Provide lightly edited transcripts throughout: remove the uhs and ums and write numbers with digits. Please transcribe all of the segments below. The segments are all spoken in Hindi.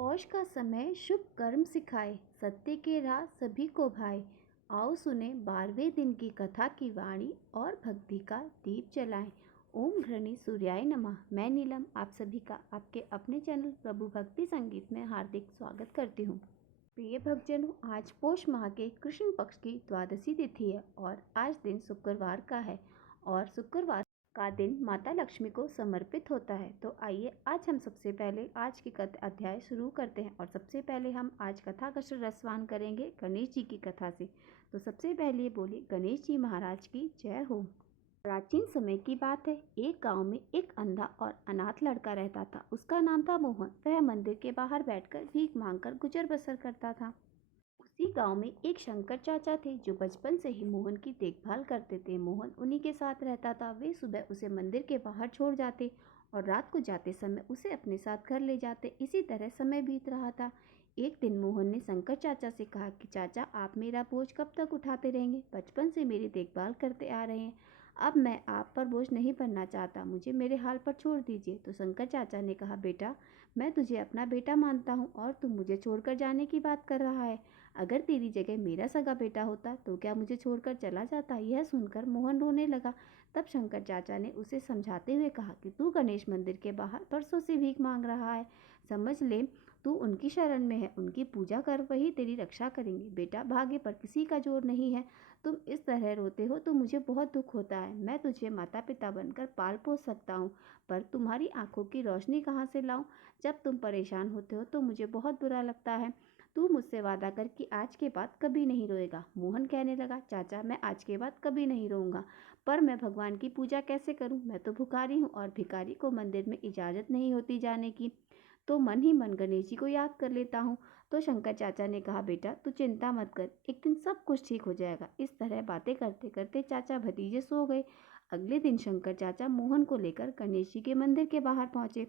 पौष का समय शुभ कर्म सिखाए, सत्य के राह सभी को भाए। आओ सुने 12वें दिन की कथा की वाणी और भक्ति का दीप जलाएं। ओम घृणी सूर्याय नमः। मैं नीलम आप सभी का आपके अपने चैनल प्रभु भक्ति संगीत में हार्दिक स्वागत करती हूँ। प्रिय भक्तजनों, आज पौष माह के कृष्ण पक्ष की द्वादशी तिथि है और आज दिन शुक्रवार का है और शुक्रवार का दिन माता लक्ष्मी को समर्पित होता है। तो आइए आज हम सबसे पहले आज की कथा अध्याय शुरू करते हैं और सबसे पहले हम आज कथा का रसवान करेंगे गणेश जी की कथा से। तो सबसे पहले बोली गणेश जी महाराज की जय हो। प्राचीन समय की बात है। एक गांव में एक अंधा और अनाथ लड़का रहता था। उसका नाम था मोहन। वह मंदिर के बाहर बैठकर भीख मांगकर गुजर बसर करता था। उसी गांव में एक शंकर चाचा थे जो बचपन से ही मोहन की देखभाल करते थे। मोहन उन्हीं के साथ रहता था। वे सुबह उसे मंदिर के बाहर छोड़ जाते और रात को जाते समय उसे अपने साथ घर ले जाते। इसी तरह समय बीत रहा था। एक दिन मोहन ने शंकर चाचा से कहा कि चाचा, आप मेरा बोझ कब तक उठाते रहेंगे? बचपन से मेरी देखभाल करते आ रहे हैं। अब मैं आप पर बोझ नहीं बनना चाहता, मुझे मेरे हाल पर छोड़ दीजिए। तो शंकर चाचा ने कहा, बेटा, मैं तुझे अपना बेटा मानता हूँ और तू मुझे छोड़कर जाने की बात कर रहा है। अगर तेरी जगह मेरा सगा बेटा होता तो क्या मुझे छोड़कर चला जाता? यह सुनकर मोहन रोने लगा। तब शंकर चाचा ने उसे समझाते हुए कहा कि तू गणेश मंदिर के बाहर बरसों से भीख मांग रहा है। समझ ले, तू उनकी शरण में है, उनकी पूजा कर, वही तेरी रक्षा करेंगे। बेटा, भाग्य पर किसी का जोर नहीं है। तुम इस तरह रोते हो तो मुझे बहुत दुख होता है। मैं तुझे माता पिता बनकर पाल पोस सकता हूँ, पर तुम्हारी आंखों की रोशनी कहाँ से लाऊं? जब तुम परेशान होते हो तो मुझे बहुत बुरा लगता है। तू मुझसे वादा कर कि आज के बाद कभी नहीं रोएगा। मोहन कहने लगा, चाचा, मैं आज के बाद कभी नहीं रोऊंगा, पर मैं भगवान की पूजा कैसे करूं? मैं तो भिखारी हूँ और भिखारी को मंदिर में इजाजत नहीं होती जाने की। तो मन ही मन गणेश जी को याद कर लेता हूँ। तो शंकर चाचा ने कहा, बेटा, तू चिंता मत कर, एक दिन सब कुछ ठीक हो जाएगा। इस तरह बातें करते करते चाचा भतीजे सो गए। अगले दिन शंकर चाचा मोहन को लेकर गणेश जी के मंदिर के बाहर पहुंचे।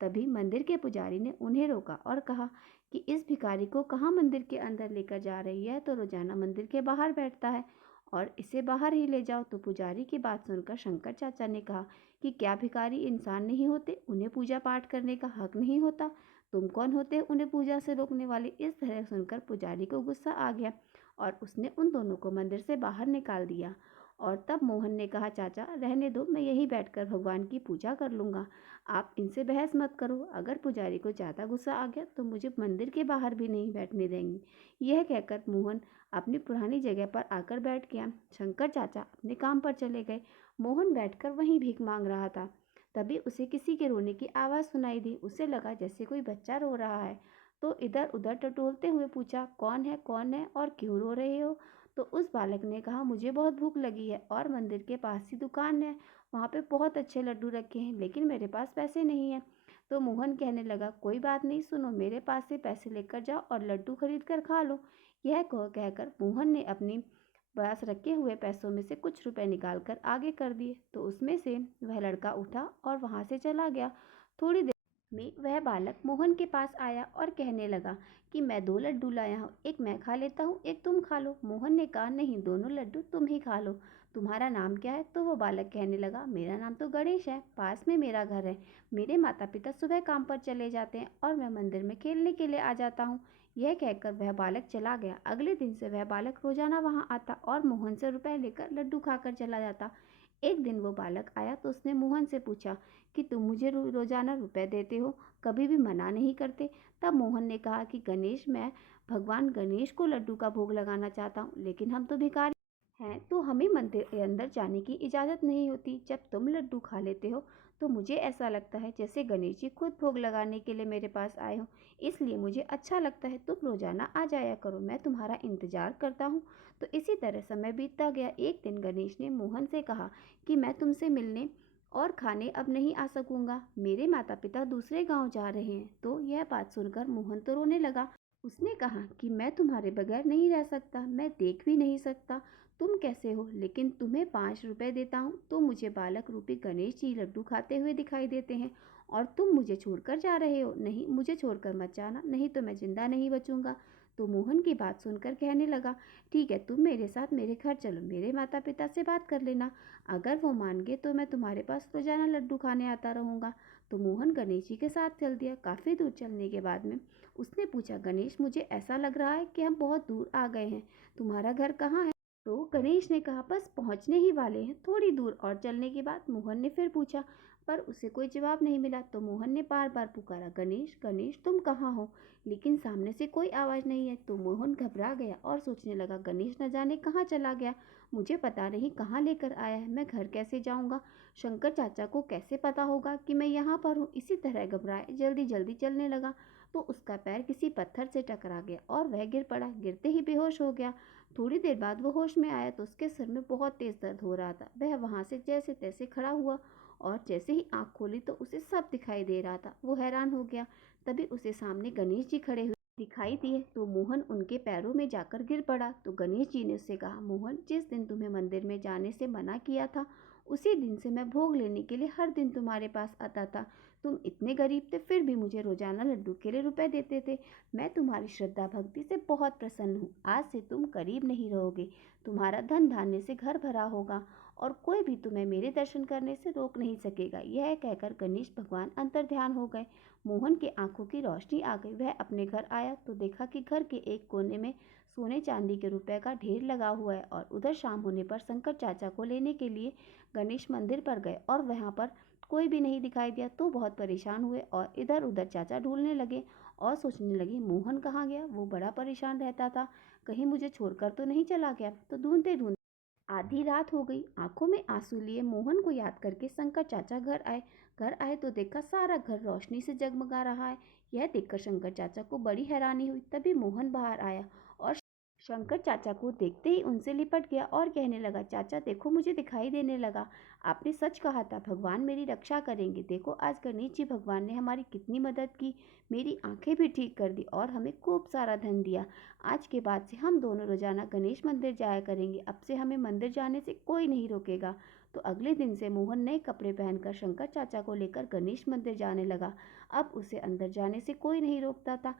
तभी मंदिर के पुजारी ने उन्हें रोका और कहा कि इस भिखारी को कहाँ मंदिर के अंदर लेकर जा रही है? तो रोजाना मंदिर के बाहर बैठता है और इसे बाहर ही ले जाओ। तो पुजारी की बात सुनकर शंकर चाचा ने कहा कि क्या भिखारी इंसान नहीं होते? उन्हें पूजा पाठ करने का हक नहीं होता? तुम कौन होते उन्हें पूजा से रोकने वाले? इस तरह सुनकर पुजारी को गुस्सा आ गया और उसने उन दोनों को मंदिर से बाहर निकाल दिया। और तब मोहन ने कहा, चाचा, रहने दो, मैं यहीं बैठकर भगवान की पूजा कर लूँगा। आप इनसे बहस मत करो। अगर पुजारी को ज़्यादा गुस्सा आ गया तो मुझे मंदिर के बाहर भी नहीं बैठने देंगे। यह कहकर मोहन अपनी पुरानी जगह पर आकर बैठ गया। शंकर चाचा अपने काम पर चले गए। मोहन बैठकर वहीं भीख मांग रहा था। तभी उसे किसी के रोने की आवाज़ सुनाई दी। उसे लगा जैसे कोई बच्चा रो रहा है। तो इधर उधर टटोलते हुए पूछा, कौन है और क्यों रो रहे हो? तो उस बालक ने कहा, मुझे बहुत भूख लगी है और मंदिर के पास ही दुकान है, वहाँ पे बहुत अच्छे लड्डू रखे हैं, लेकिन मेरे पास पैसे नहीं है। तो मोहन कहने लगा, कोई बात नहीं, सुनो, मेरे पास से पैसे लेकर जाओ और लड्डू खरीद कर खा लो। यह कहकर मोहन ने अपनी पास रखे हुए पैसों में से कुछ रुपए निकाल कर आगे कर दिए। तो उसमें से वह लड़का उठा और वहाँ से चला गया। थोड़ी देर में वह बालक मोहन के पास आया और कहने लगा कि मैं 2 लड्डू लाया हूँ, एक मैं खा लेता हूँ, एक तुम खा लो। मोहन ने कहा, नहीं, दोनों लड्डू तुम ही खा लो। तुम्हारा नाम क्या है? तो वो बालक कहने लगा, मेरा नाम तो गणेश है, पास में मेरा घर है। मेरे माता पिता सुबह काम पर चले जाते हैं और मैं मंदिर में खेलने के लिए आ जाता हूँ। यह कहकर वह बालक चला गया। अगले दिन से वह बालक रोजाना वहाँ आता और मोहन से रुपए लेकर लड्डू खाकर चला जाता। एक दिन वो बालक आया तो उसने मोहन से पूछा कि तुम मुझे रोजाना रुपए देते हो, कभी भी मना नहीं करते। तब मोहन ने कहा कि गणेश, मैं भगवान गणेश को लड्डू का भोग लगाना चाहता हूँ, लेकिन हम तो भिखारी हैं, तो हमें मंदिर के अंदर जाने की इजाज़त नहीं होती। जब तुम लड्डू खा लेते हो तो मुझे ऐसा लगता है जैसे गणेश जी खुद भोग लगाने के लिए मेरे पास आए हो, इसलिए मुझे अच्छा लगता है तुम रोजाना आ जाया करो, मैं तुम्हारा इंतजार करता हूँ। तो इसी तरह समय बीतता गया। एक दिन गणेश ने मोहन से कहा कि मैं तुमसे मिलने और खाने अब नहीं आ सकूंगा, मेरे माता पिता दूसरे गांव जा रहे हैं। तो यह बात सुनकर मोहन तो रोने लगा। उसने कहा कि मैं तुम्हारे बगैर नहीं रह सकता, मैं देख भी नहीं सकता तुम कैसे हो, लेकिन तुम्हें 5 रुपए देता हूँ तो मुझे बालक रूपी गणेश जी लड्डू खाते हुए दिखाई देते हैं और तुम मुझे छोड़कर जा रहे हो। नहीं, मुझे छोड़कर मत जाना, नहीं तो मैं जिंदा नहीं बचूंगा। तो मोहन की बात सुनकर कहने लगा, ठीक है, तुम मेरे साथ मेरे घर चलो, मेरे माता पिता से बात कर लेना, अगर वो मान गए तो मैं तुम्हारे पास रोजाना लड्डू खाने आता रहूँगा। तो मोहन गणेश जी के साथ चल दिया। काफ़ी दूर चलने के बाद में उसने पूछा, गणेश मुझे ऐसा लग रहा है कि हम बहुत दूर आ गए हैं, तुम्हारा घर कहाँ है? तो गणेश ने कहा, बस पहुंचने ही वाले हैं, थोड़ी दूर और चलने के बाद। मोहन ने फिर पूछा, पर उसे कोई जवाब नहीं मिला। तो मोहन ने बार बार पुकारा, गणेश गणेश तुम कहाँ हो? लेकिन सामने से कोई आवाज़ नहीं है। तो मोहन घबरा गया और सोचने लगा, गणेश न जाने कहाँ चला गया, मुझे पता नहीं कहाँ लेकर आया है, मैं घर कैसे जाऊँगा, शंकर चाचा को कैसे पता होगा कि मैं यहाँ पर हूँ। इसी तरह घबराए जल्दी जल्दी चलने लगा तो उसका पैर किसी पत्थर से टकरा गया और वह गिर पड़ा। गिरते ही बेहोश हो गया। थोड़ी देर बाद वो होश में आया तो उसके सिर में बहुत तेज दर्द हो रहा था। वह वहाँ से जैसे तैसे खड़ा हुआ और जैसे ही आंख खोली तो उसे सब दिखाई दे रहा था। वो हैरान हो गया। तभी उसे सामने गणेश जी खड़े हुए दिखाई दिए। तो मोहन उनके पैरों में जाकर गिर पड़ा। तो गणेश जी ने उससे कहा, मोहन जिस दिन तुम्हें मंदिर में जाने से मना किया था उसी दिन से मैं भोग लेने के लिए हर दिन तुम्हारे पास आता था। तुम इतने गरीब थे फिर भी मुझे रोजाना लड्डू के लिए रुपए देते थे। मैं तुम्हारी श्रद्धा भक्ति से बहुत प्रसन्न हूँ। आज से तुम गरीब नहीं रहोगे, तुम्हारा धन धान्य से घर भरा होगा और कोई भी तुम्हें मेरे दर्शन करने से रोक नहीं सकेगा। यह कहकर गणेश भगवान अंतर ध्यान हो गए। मोहन के आंखों की रोशनी आ गई। वह अपने घर आया तो देखा कि घर के एक कोने में सोने चांदी के रुपए का ढेर लगा हुआ है और उधर शाम होने पर शंकर चाचा को लेने के लिए गणेश मंदिर पर गए और वहां पर कोई भी नहीं दिखाई दिया। तो बहुत परेशान हुए और इधर उधर चाचा ढूंढने लगे और सोचने लगे, मोहन कहाँ गया? वो बड़ा परेशान रहता था, कहीं मुझे छोड़कर तो नहीं चला गया। तो ढूंढते ढूंढते आधी रात हो गई। आंखों में आंसू लिए मोहन को याद करके शंकर चाचा घर आए। घर आए तो देखा सारा घर रोशनी से जगमगा रहा है। यह देखकर शंकर चाचा को बड़ी हैरानी हुई। तभी मोहन बाहर आया और शंकर चाचा को देखते ही उनसे लिपट गया और कहने लगा, चाचा देखो मुझे दिखाई देने लगा, आपने सच कहा था, भगवान मेरी रक्षा करेंगे। देखो आज गणेश जी भगवान ने हमारी कितनी मदद की, मेरी आंखें भी ठीक कर दी और हमें खूब सारा धन दिया। आज के बाद से हम दोनों रोजाना गणेश मंदिर जाया करेंगे। अब से हमें मंदिर जाने से कोई नहीं रोकेगा। तो अगले दिन से मोहन नए कपड़े पहनकर शंकर चाचा को लेकर गणेश मंदिर जाने लगा। अब उसे अंदर जाने से कोई नहीं रोकता था।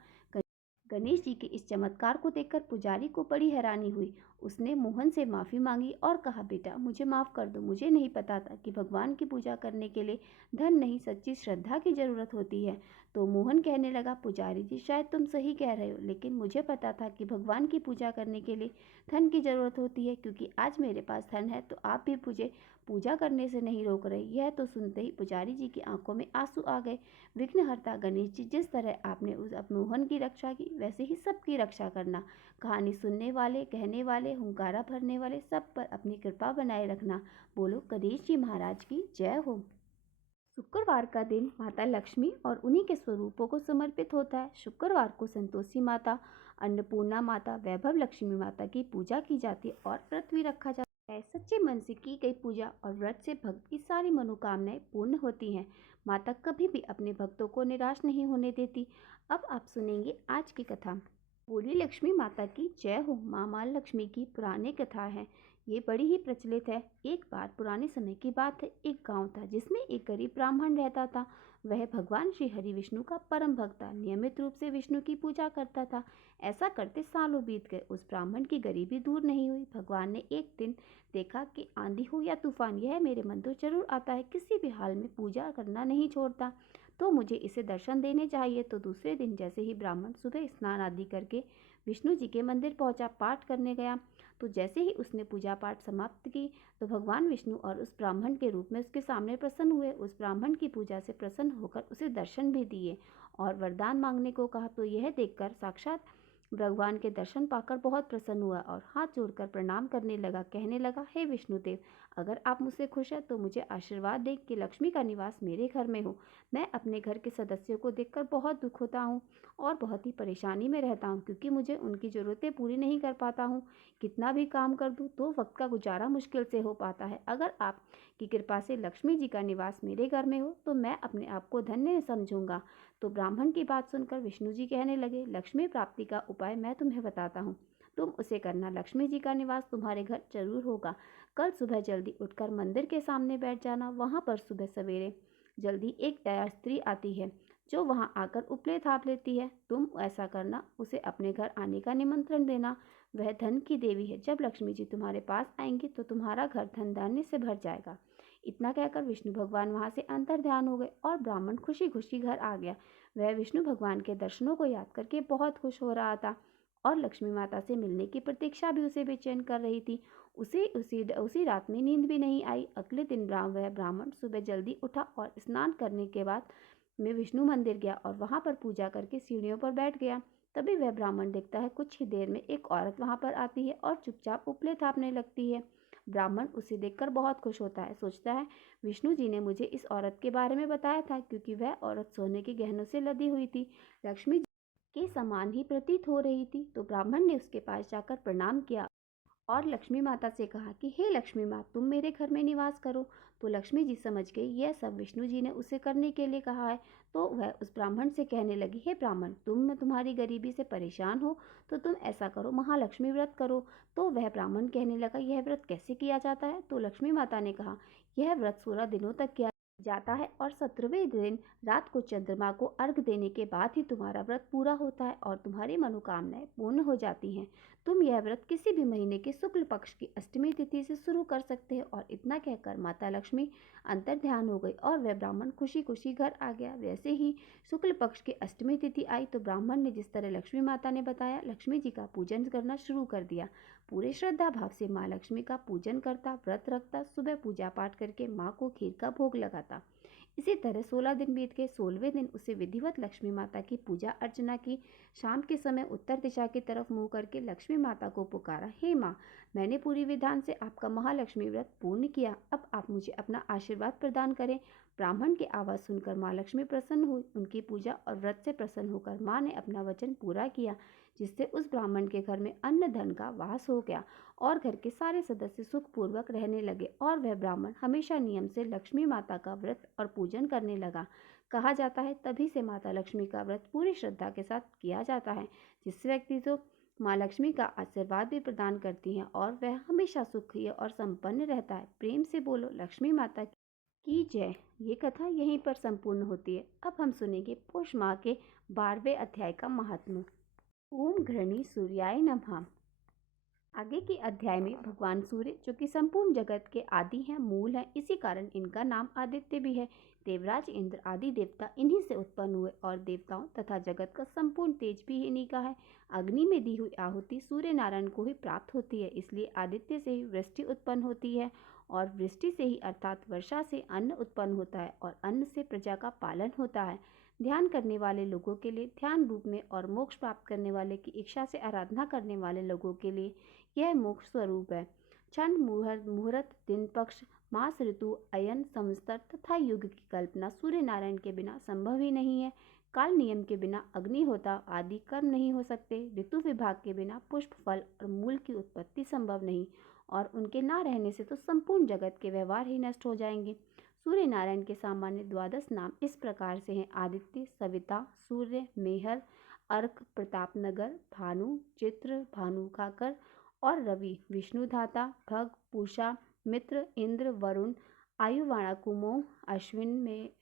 गणेश जी के इस चमत्कार को देखकर पुजारी को बड़ी हैरानी हुई। उसने मोहन से माफ़ी मांगी और कहा, बेटा मुझे माफ़ कर दो, मुझे नहीं पता था कि भगवान की पूजा करने के लिए धन नहीं सच्ची श्रद्धा की ज़रूरत होती है। तो मोहन कहने लगा, पुजारी जी शायद तुम सही कह रहे हो, लेकिन मुझे पता था कि भगवान की पूजा करने के लिए धन की ज़रूरत होती है, क्योंकि आज मेरे पास धन है तो आप भी मुझे पूजा करने से नहीं रोक रहे। यह तो सुनते ही पुजारी जी की आंखों में आंसू आ गए। विघ्नहर्ता गणेश जी, जिस तरह आपने उस मोहन की रक्षा की वैसे ही सबकी रक्षा करना। कहानी सुनने वाले, कहने वाले, हुंकारा भरने वाले सब पर अपनी कृपा बनाए रखना। बोलो गणेश जी महाराज की जय हो। शुक्रवार का दिन माता लक्ष्मी और उन्हीं के स्वरूपों को समर्पित होता है। शुक्रवार को संतोषी माता, अन्नपूर्णा माता, वैभव लक्ष्मी माता की पूजा की जाती है और व्रत भी रखा जाता है। सच्चे मन से की गई पूजा और व्रत से भक्त की सारी मनोकामनाएं पूर्ण होती हैं। माता कभी भी अपने भक्तों को निराश नहीं होने देती। अब आप सुनेंगे आज की कथा। बोली लक्ष्मी माता की जय हो। माँ माल लक्ष्मी की पुरानी कथा है। ये बड़ी ही प्रचलित है। एक बार पुराने समय की बात है। एक गांव था जिसमें एक गरीब ब्राह्मण रहता था। वह भगवान श्री हरि विष्णु का परम भक्त था। नियमित रूप से विष्णु की पूजा करता था। ऐसा करते सालों बीत गए। उस ब्राह्मण की गरीबी दूर नहीं हुई। भगवान ने एक दिन देखा कि आंधी हो या तूफान, यह मेरे मंदिर जरूर आता है, किसी भी हाल में पूजा करना नहीं छोड़ता, तो मुझे इसे दर्शन देने चाहिए। तो दूसरे दिन जैसे ही ब्राह्मण सुबह स्नान आदि करके विष्णु जी के मंदिर पहुंचा, पाठ करने गया, तो जैसे ही उसने पूजा पाठ समाप्त की तो भगवान विष्णु और उस ब्राह्मण के रूप में उसके सामने प्रसन्न हुए। उस ब्राह्मण की पूजा से प्रसन्न होकर उसे दर्शन भी दिए और वरदान मांगने को कहा। तो यह देखकर साक्षात भगवान के दर्शन पाकर बहुत प्रसन्न हुआ और हाथ जोड़कर प्रणाम करने लगा। कहने लगा, हे विष्णुदेव, अगर आप मुझसे खुश हैं तो मुझे आशीर्वाद दें कि लक्ष्मी का निवास मेरे घर में हो। मैं अपने घर के सदस्यों को देखकर बहुत दुख होता हूँ और बहुत ही परेशानी में रहता हूँ, क्योंकि मुझे उनकी ज़रूरतें पूरी नहीं कर पाता हूँ। कितना भी काम कर दूँ तो वक्त का गुजारा मुश्किल से हो पाता है। अगर आप की कृपा से लक्ष्मी जी का निवास मेरे घर में हो तो मैं अपने आप को धन्य समझूंगा। तो ब्राह्मण की बात सुनकर विष्णु जी कहने लगे, लक्ष्मी प्राप्ति का उपाय मैं तुम्हें बताता हूँ, तुम उसे करना। लक्ष्मी जी का निवास तुम्हारे घर जरूर होगा। कल सुबह जल्दी उठकर मंदिर के सामने बैठ जाना। वहाँ पर सुबह सवेरे जल्दी एक दया स्त्री आती है जो वहाँ आकर उपले थाप लेती है। तुम ऐसा करना, उसे अपने घर आने का निमंत्रण देना। वह धन की देवी है। जब लक्ष्मी जी तुम्हारे पास आएंगी तो तुम्हारा घर धन धान्य से भर जाएगा। इतना कहकर विष्णु भगवान वहां से अंतर ध्यान हो गए और ब्राह्मण खुशी खुशी घर आ गया। वह विष्णु भगवान के दर्शनों को याद करके बहुत खुश हो रहा था और लक्ष्मी माता से मिलने की प्रतीक्षा भी उसे बेचैन कर रही थी। उसे उसी रात में नींद भी नहीं आई। अगले दिन वह ब्राह्मण सुबह जल्दी उठा और स्नान करने के बाद में विष्णु मंदिर गया और वहां पर पूजा करके सीढ़ियों पर बैठ गया। तभी वह ब्राह्मण देखता है कुछ ही देर में एक औरत वहां पर आती है और चुपचाप उपले थापने लगती है। ब्राह्मण उसे देखकर बहुत खुश होता है। सोचता है विष्णु जी ने मुझे इस औरत के बारे में बताया था, क्योंकि वह औरत सोने के गहनों से लदी हुई थी, लक्ष्मी जी के समान ही प्रतीत हो रही थी। तो ब्राह्मण ने उसके पास जाकर प्रणाम किया और लक्ष्मी माता से कहा कि हे लक्ष्मी माँ, तुम मेरे घर में निवास करो। तो लक्ष्मी जी समझ गई यह सब विष्णु जी ने उसे करने के लिए कहा है। तो वह उस ब्राह्मण से कहने लगी, हे ब्राह्मण, तुम्हारी गरीबी से परेशान हो तो तुम ऐसा करो, महालक्ष्मी व्रत करो। तो वह ब्राह्मण कहने लगा, यह व्रत कैसे किया जाता है? तो लक्ष्मी माता ने कहा, यह व्रत 16 दिनों तक किया जाता है और 17वें दिन रात को चंद्रमा को अर्घ देने के बाद ही तुम्हारा व्रत पूरा होता है और तुम्हारी मनोकामनाएं पूर्ण हो जाती हैं। तुम यह व्रत किसी भी महीने के शुक्ल पक्ष की अष्टमी तिथि से शुरू कर सकते हो। और इतना कहकर माता लक्ष्मी अंतर ध्यान हो गई और वह ब्राह्मण खुशी खुशी घर आ गया। वैसे ही शुक्ल पक्ष की अष्टमी तिथि आई तो ब्राह्मण ने जिस तरह लक्ष्मी माता ने बताया, लक्ष्मी जी का पूजन करना शुरू कर दिया। पूरे श्रद्धा भाव से माँ लक्ष्मी का पूजन करता, व्रत रखता, सुबह पूजा पाठ करके माँ को खीर का भोग लगाता। इसी तरह 16 दिन बीत गए। 16वें दिन उसे विधिवत लक्ष्मी माता की पूजा अर्चना की। शाम के समय उत्तर दिशा की तरफ मुंह करके लक्ष्मी माता को पुकारा, हे माँ, मैंने पूरी विधान से आपका महालक्ष्मी व्रत पूर्ण किया, अब आप मुझे अपना आशीर्वाद प्रदान करें। ब्राह्मण की आवाज़ सुनकर माँ लक्ष्मी प्रसन्न हुई। उनकी पूजा और व्रत से प्रसन्न होकर माँ ने अपना वचन पूरा किया, जिससे उस ब्राह्मण के घर में अन्न धन का वास हो गया और घर के सारे सदस्य सुखपूर्वक रहने लगे और वह ब्राह्मण हमेशा नियम से लक्ष्मी माता का व्रत और पूजन करने लगा। कहा जाता है तभी से माता लक्ष्मी का व्रत पूरी श्रद्धा के साथ किया जाता है, जिस व्यक्ति को माँ लक्ष्मी का आशीर्वाद भी प्रदान करती हैं और वह हमेशा सुखी और संपन्न रहता है। प्रेम से बोलो लक्ष्मी माता की जय। ये कथा यहीं पर संपूर्ण होती है। अब हम सुनेंगे पौष माह के 12वें अध्याय का महात्म्य। ओम घृणी सूर्याय नमः। आगे के अध्याय में भगवान सूर्य, जो कि संपूर्ण जगत के आदि हैं, मूल हैं, इसी कारण इनका नाम आदित्य भी है। देवराज इंद्र आदि देवता इन्हीं से उत्पन्न हुए और देवताओं तथा जगत का संपूर्ण तेज भी इन्हीं का है। अग्नि में दी हुई आहुति सूर्य नारायण को ही प्राप्त होती है, इसलिए आदित्य से ही वृष्टि उत्पन्न होती है और वृष्टि से ही अर्थात वर्षा से अन्न उत्पन्न होता है और अन्न से प्रजा का पालन होता है। ध्यान करने वाले लोगों के लिए ध्यान रूप में और मोक्ष प्राप्त करने वाले की इच्छा से आराधना करने वाले लोगों के लिए यह मोक्ष स्वरूप है। क्षण, मुहूर्त, दिन, पक्ष, मास, ऋतु, अयन, संवत्सर तथा युग की कल्पना सूर्य नारायण के बिना संभव ही नहीं है। काल नियम के बिना अग्निहोत्र आदि कर्म नहीं हो सकते। ऋतु विभाग के बिना पुष्प, फल और मूल की उत्पत्ति संभव नहीं और उनके ना रहने से तो संपूर्ण जगत के व्यवहार ही नष्ट हो जाएंगे। सूर्य नारायण के सामान्य 12 नाम इस प्रकार से हैं: आदित्य, सविता, सूर्य, मेहर, अर्क, प्रतापनगर, भानु, चित्र, भानुकाकर और रवि, विष्णुधाता, भग, पूषा, मित्र, इंद्र, वरुण, आयुवाणा, कुमों, अश्विन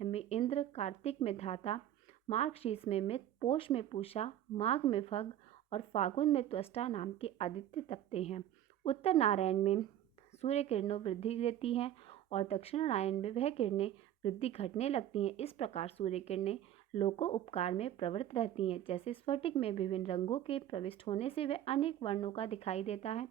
में इंद्र, कार्तिक में धाता, मार्गशीर्ष में मित्र, पोष में पूषा, माघ में भग और फागुन में त्वष्टा नाम के आदित्य तपते हैं। उत्तर नारायण में सूर्य किरणों वृद्धि देती हैं और दक्षिण नारायण में वह किरणें वृद्धि घटने लगती हैं। इस प्रकार सूर्य किरणें लोको उपकार में प्रवृत्त रहती हैं। जैसे स्फटिक में विभिन्न रंगों के प्रविष्ट होने से वह अनेक वर्णों का दिखाई देता है,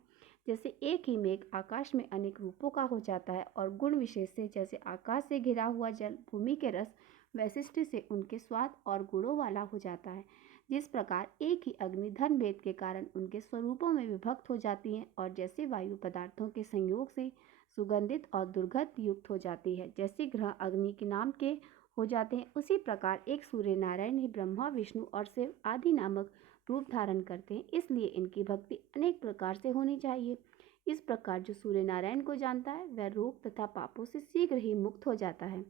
जैसे एक ही मेघ आकाश में अनेक रूपों का हो जाता है। और गुण विशेष से जैसे आकाश से घिरा हुआ जल भूमि के रस वैशिष्ट से उनके स्वाद और गुणों वाला हो जाता है। जिस प्रकार एक ही अग्नि धन भेद के कारण उनके स्वरूपों में विभक्त हो जाती हैं और जैसे वायु पदार्थों के संयोग से सुगंधित और दुर्गंध युक्त हो जाती है, जैसे ग्रह अग्नि के नाम के हो जाते हैं, उसी प्रकार एक सूर्य नारायण ही ब्रह्मा, विष्णु और शिव आदि नामक रूप धारण करते हैं। इसलिए इनकी भक्ति अनेक प्रकार से होनी चाहिए। इस प्रकार जो सूर्य नारायण को जानता है वह रोग तथा पापों से शीघ्र ही मुक्त हो जाता है।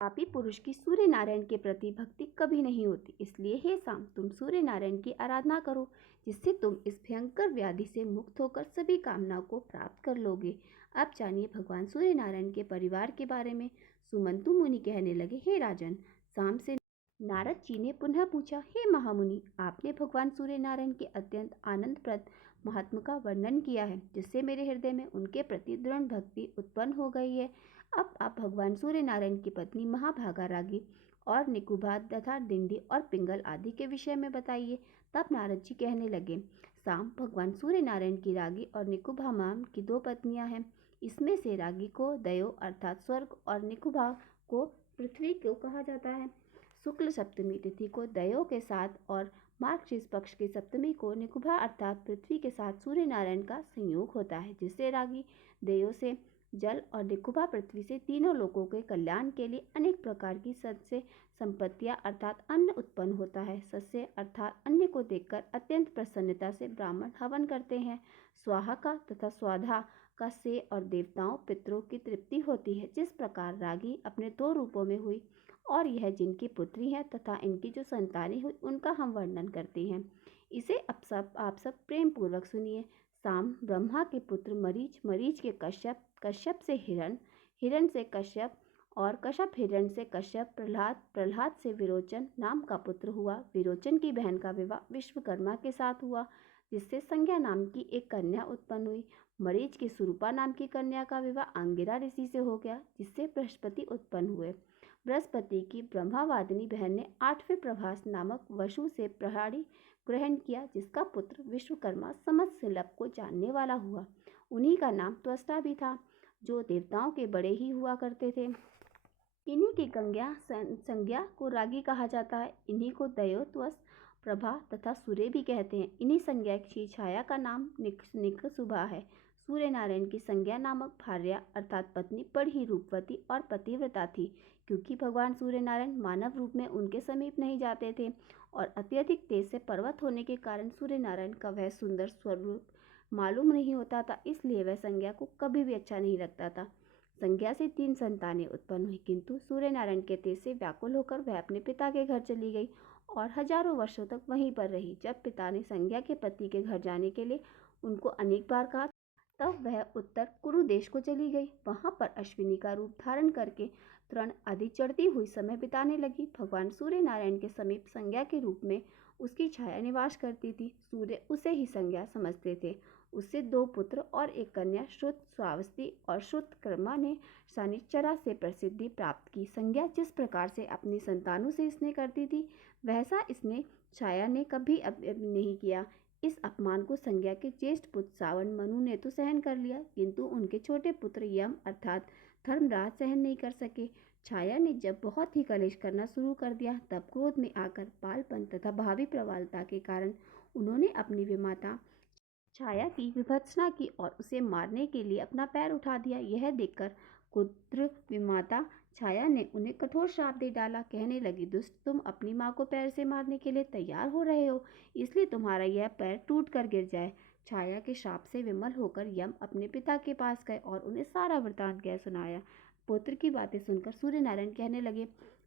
पापी पुरुष की सूर्य नारायण के प्रति भक्ति कभी नहीं होती। इसलिए हे शाम, तुम सूर्य नारायण की आराधना करो, जिससे तुम इस भयंकर व्याधि से मुक्त होकर सभी कामनाओं को प्राप्त कर लोगे। अब जानिए भगवान सूर्य नारायण के परिवार के बारे में। सुमंतु मुनि कहने लगे, हे राजन, शाम से नारद जी ने पुनः पूछा, हे महामुनि, आपने भगवान सूर्य नारायण के अत्यंत आनंदप्रद महात्मा का वर्णन किया है, जिससे मेरे हृदय में उनके प्रति दृढ़ भक्ति उत्पन्न हो गई है। अब आप भगवान सूर्य नारायण की पत्नी महाभागा रागी और निकुभा तथा डिंडी और पिंगल आदि के विषय में बताइए। तब नारद जी कहने लगे, साम, भगवान सूर्य नारायण की रागी और निकुभा माम की दो पत्नियां हैं। इसमें से रागी को दयो अर्थात स्वर्ग और निकुभा को पृथ्वी को कहा जाता है। शुक्ल सप्तमी तिथि को दयो के साथ और मार्गशीर्ष पक्ष की सप्तमी को निकुभा अर्थात पृथ्वी के साथ सूर्य नारायण का संयोग होता है, जिससे रागी दयो से जल और निकुभा पृथ्वी से तीनों लोगों के कल्याण के लिए अनेक प्रकार की सस्य संपत्तियां अर्थात अन्न उत्पन्न होता है। सस्य अर्थात अन्न को देखकर अत्यंत प्रसन्नता से ब्राह्मण हवन करते हैं। स्वाहा का तथा स्वाधा का से और देवताओं पितरों की तृप्ति होती है। जिस प्रकार रागी अपने दो रूपों में हुई और यह जिनकी पुत्री है तथा इनकी जो संतानें हुई उनका हम वर्णन करते हैं। इसे आप सब प्रेम पूर्वक सुनिए। साम, ब्रह्मा के पुत्र मरीच, मरीच के कश्यप, कश्यप से हिरण, हिरण से कश्यप और कश्यप हिरण से कश्यप, प्रहलाद, प्रहलाद से विरोचन नाम का पुत्र हुआ। विरोचन की बहन का विवाह विश्वकर्मा के साथ हुआ, जिससे संज्ञा नाम की एक कन्या उत्पन्न हुई। मरीच की सुरूपा नाम की कन्या का विवाह अंगिरा ऋषि से हो गया, जिससे बृहस्पति उत्पन्न हुए। बृहस्पति की ब्रह्मावादिनी बहन ने 8वें प्रभास नामक वसु से प्रहारी ग्रहण किया, जिसका पुत्र विश्वकर्मा समस्त सिलप को जानने वाला हुआ। उन्हीं का नाम त्वष्टा भी था, जो देवताओं के बड़े ही हुआ करते थे। इन्हीं की संज्ञा को रागी कहा जाता है। इन्हीं को दयो, त्वस, प्रभा तथा सूर्य भी कहते हैं। इन्हीं संज्ञा की छाया का नाम निकसुभा है। सूर्य नारायण की संज्ञा नामक भार्या अर्थात पत्नी बड़ी रूपवती और पतिव्रता थी, क्योंकि भगवान सूर्य नारायण मानव रूप में उनके समीप नहीं जाते थे और अत्यधिक तेज से पर्वत होने के कारण सूर्य नारायण का वह सुंदर स्वरूप मालूम नहीं होता था, इसलिए वह संज्ञा को कभी भी अच्छा नहीं लगता था। संज्ञा से 3 संतानें उत्पन्न हुई, किंतु सूर्य नारायण के तेज से व्याकुल होकर वह अपने पिता के घर चली गई और हजारों वर्षों तक वहीं पर रही। जब पिता ने संज्ञा के पति के घर जाने के लिए उनको अनेक बार कहा, तब वह उत्तर कुरु देश को चली गई। वहां पर अश्विनी का रूप धारण करके तृण आदि चढ़ती हुई समय बिताने लगी। भगवान सूर्य नारायण के समीप संज्ञा के रूप में उसकी छाया निवास करती थी। सूर्य उसे ही संज्ञा समझते थे। उससे 2 पुत्र और एक कन्या श्रुत श्रावस्ती और श्रुतकर्मा ने शनिचरा से प्रसिद्धि प्राप्त की। संज्ञा जिस प्रकार से अपनी संतानों से स्नेह करती थी, वैसा इसने छाया ने कभी नहीं किया। इस अपमान को संज्ञा के ज्येष्ठ पुत्र सावन मनु ने तो सहन कर लिया, किंतु उनके छोटे पुत्र यम अर्थात धर्मराज सहन नहीं कर सके। छाया ने जब बहुत ही कलेश करना शुरू कर दिया, तब क्रोध में आकर बालपन तथा भावी प्रबलता के कारण उन्होंने अपनी विमाता छाया की विभत्सना की और उसे मारने के लिए अपना पैर उठा दिया। यह देखकर क्रुद्ध विमाता छाया ने उन्हें कठोर श्राप दे डाला। कहने लगी, दुष्ट, तुम अपनी माँ को पैर से मारने के लिए तैयार हो रहे हो, इसलिए तुम्हारा यह पैर टूट कर गिर जाए। छाया के श्राप से विमल होकर यम अपने पिता के पास गए और उन्हें सारा वृतांत कह सुनाया। पुत्र की बातें सुनकर सूर्य नारायण कहने लगे,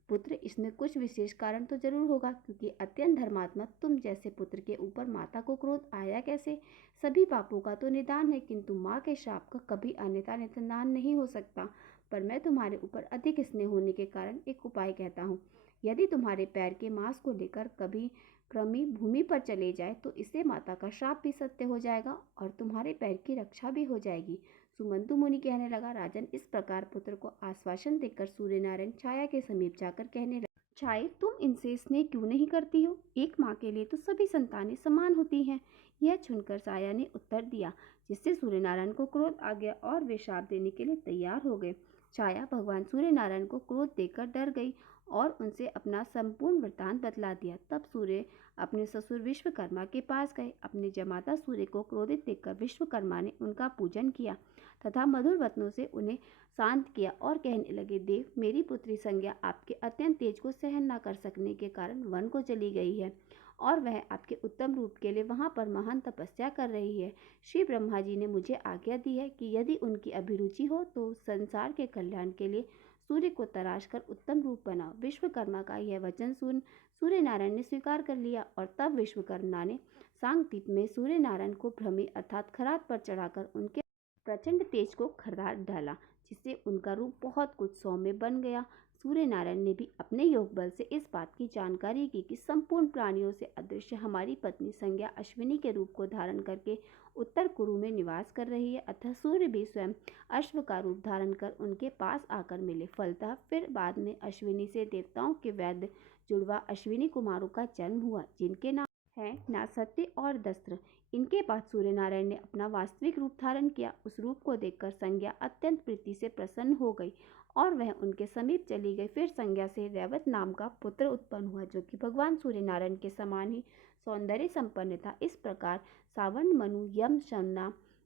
पुत्र, इसमें कुछ विशेष कारण तो जरूर होगा, क्योंकि अत्यंत धर्मात्मा तुम जैसे पुत्र के ऊपर माता को क्रोध आया कैसे? सभी पापों का तो निदान है, किंतु माँ के श्राप का कभी अन्यथा निदान नहीं हो सकता। पर मैं तुम्हारे ऊपर अधिक स्नेह होने के कारण एक उपाय कहता हूँ। यदि तुम्हारे पैर के मांस को लेकर कभी कृमि भूमि पर चले जाए, तो इससे माता का श्राप भी सत्य हो जाएगा और तुम्हारे पैर की रक्षा भी हो जाएगी। सुमंतु मुनि कहने लगा, राजन, इस प्रकार पुत्र को आश्वासन देकर सूर्य नारायण छाया के समीप जाकर कहने लगे, छाया, तुम इनसे स्नेह क्यों नहीं करती हो? एक माँ के लिए तो सभी संतानें समान होती हैं। यह सुनकर छाया ने उत्तर दिया, जिससे सूर्य नारायण को क्रोध आ गया और वे श्राप देने के लिए तैयार हो गए। छाया भगवान सूर्य नारायण को क्रोध देकर डर गई और उनसे अपना संपूर्ण वृत्तांत बतला दिया। तब सूर्य अपने ससुर विश्वकर्मा के पास गए। अपने जमाता सूर्य को क्रोधित देखकर विश्वकर्मा ने उनका पूजन किया तथा मधुर वचनों से उन्हें शांत किया और कहने लगे, देव, मेरी पुत्री संज्ञा आपके अत्यंत तेज को सहन न कर सकने के कारण वन को चली गई है और वह आपके उत्तम रूप के लिए वहां पर महान तपस्या कर रही है। श्री ब्रह्मा जी ने मुझे आज्ञा दी है कि यदि उनकी अभिरुचि हो तो संसार के कल्याण के लिए सूर्य को तराश कर उत्तम रूप बनाओ। विश्वकर्मा का यह वचन सुन सूर्य नारायण ने स्वीकार कर लिया और तब विश्वकर्मा ने सांगदीप में सूर्य नारायण को भ्रमी अर्थात खरात पर चढ़ाकर उनके प्रचंड तेज को खर्राट डाला, जिससे उनका रूप बहुत कुछ सौम्य बन गया। सूर्य नारायण ने भी अपने योग बल से इस बात की जानकारी की कि संपूर्ण प्राणियों से अदृश्य हमारी पत्नी संज्ञा अश्विनी के रूप को धारण करके उत्तर कुरु में निवास कर रही है। अतः सूर्य भी स्वयं अश्व का रूप धारण कर उनके पास आकर मिले। फलतः फिर बाद में अश्विनी से देवताओं के वैद्य जुड़वा अश्विनी कुमारों का जन्म हुआ, जिनके नाम है नासत्य और दस्त्र। इनके बाद सूर्य नारायण ने अपना वास्तविक रूप धारण किया। उस रूप को देखकर संज्ञा अत्यंत प्रीति से प्रसन्न हो गई और वह उनके समीप चली गई। फिर संज्ञा से रैवत नाम का पुत्र उत्पन्न हुआ, जो कि भगवान सूर्य नारायण के समान ही सौंदर्य संपन्न था। इस प्रकार सावन, मनु,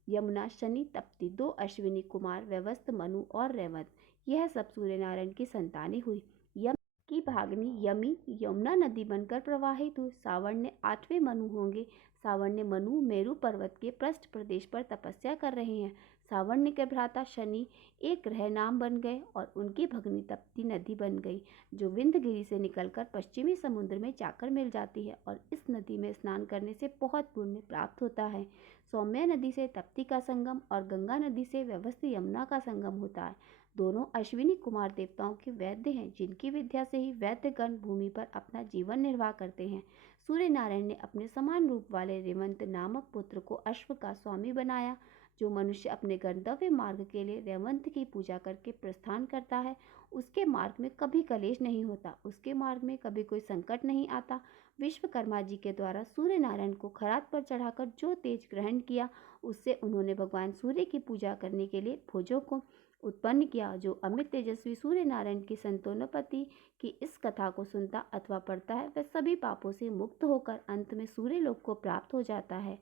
यमुना, शनि, तप्ती, 2 अश्विनी कुमार व्यवस्थ, मनु और रैवत, यह सब सूर्य नारायण की संतानें हुई। यम की भागनी यमी यमुना नदी बनकर प्रवाहित हुई। सावर्ण 8वें मनु होंगे। सावर्ण मनु मेरु पर्वत के पृष्ठ प्रदेश पर तपस्या कर रहे हैं। सावर्ण के भ्राता शनि एक ग्रह नाम बन गए और उनकी भगनी तप्ती नदी बन गई, जो विंध्यगिरि से निकलकर पश्चिमी समुद्र में जाकर मिल जाती है और इस नदी में स्नान करने से बहुत पुण्य प्राप्त होता है। सौम्य नदी से तप्ती का संगम और गंगा नदी से व्यवस्थ यमुना का संगम होता है। दोनों अश्विनी कुमार देवताओं के वैद्य हैं, जिनकी विद्या से ही वैद्यगण भूमि पर अपना जीवन निर्वाह करते हैं। सूर्य नारायण ने अपने समान रूप वाले रेवंत नामक पुत्र को अश्व का स्वामी बनाया। जो मनुष्य अपने गंतव्य मार्ग के लिए रेवंत की पूजा करके प्रस्थान करता है, उसके मार्ग में कभी कलेश नहीं होता, उसके मार्ग में कभी कोई संकट नहीं आता। विश्वकर्मा जी के द्वारा सूर्य नारायण को खरात पर चढ़ाकर जो तेज ग्रहण किया, उससे उन्होंने भगवान सूर्य की पूजा करने के लिए भोजों को उत्पन्न किया। जो अमित तेजस्वी सूर्य नारायण की संतानोपति की इस कथा को सुनता अथवा पढ़ता है, वह सभी पापों से मुक्त होकर अंत में सूर्य लोक को प्राप्त हो जाता है।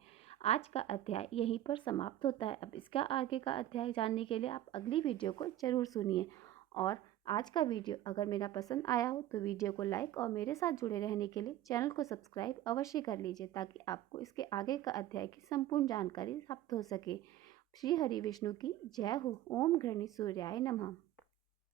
आज का अध्याय यहीं पर समाप्त होता है। अब इसका आगे का अध्याय जानने के लिए आप अगली वीडियो को जरूर सुनिए। और आज का वीडियो अगर मेरा पसंद आया हो तो वीडियो को लाइक और मेरे साथ जुड़े रहने के लिए चैनल को सब्सक्राइब अवश्य कर लीजिए, ताकि आपको इसके आगे का अध्याय की संपूर्ण जानकारी प्राप्त हो सके। श्री हरि विष्णु की जय हो। ओम घृणी सूर्याय नमः।